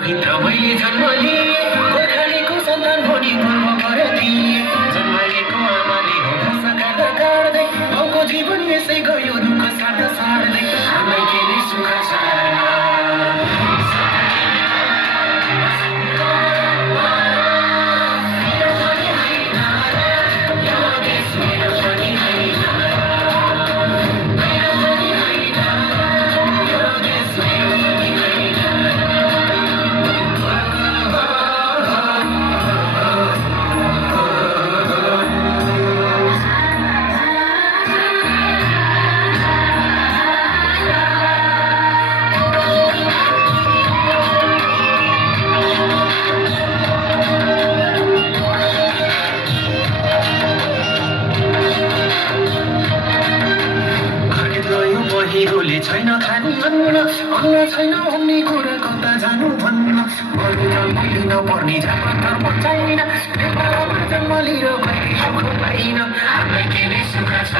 भित्र मैले जन्म लिएँ गोर्खालीको सन्तान भनी गर्व गरदिए जन्माएको आमाले हो भाषा काट्दा काट्दै गाउँको जीवन यसै गयो दुःख सार्दा सार्दै हामीलाई के नै सुख छ हिरोले छैन खानु भन्न अन्न छैन भन्ने कुरा कता जानु भन्न बरु जन्म लिन पर्ने जन्म चाहिन नेपालमा जन्म लिएर कहिले सुख पाइन हामीलाई के नै सुख छ